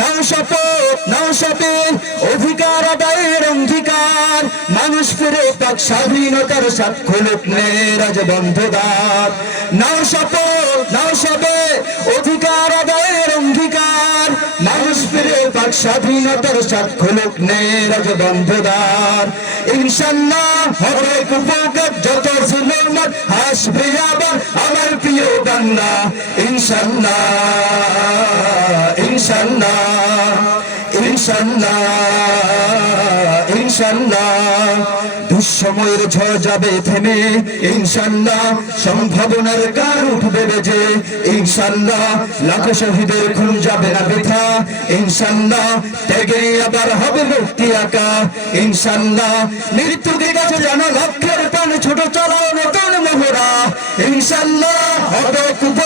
নাও শপথ অধিকার আদায়ের অঙ্গীকার। মানুষ ফিরে পাক স্বাধীনতার সাক্ষ্য রাজ বন্ধদার নাও শপথ অধিকার আদায়ের অঙ্গীকার। মানুষ ফিরে পাক স্বাধীনতার সাক্ষ্য রাজ বন্ধদার ইনশাল্লাহ হবে কুপকার যত জুলুমাত হাসবে আবার আমার প্রিয় বাংলা ইনশাল্লাহ। ইনশাল্লাহ ইনশাল্লাহ ইনশাল্লাহ দুঃসময়ের ঝড় যাবে থেমে ইনশাল্লাহ সম্ভাবনার গান উঠবে বেজে লাখ শহীদের খুন যাবে না ত্যাগে আবার হবে মুক্তি আঁকা ইনশাল্লাহ মৃত্যুকে কাছে জানো, লক্ষ্যের পান ছোট চালাও নতুন মোহরা ইনশাল্লাহ হবে কুপকার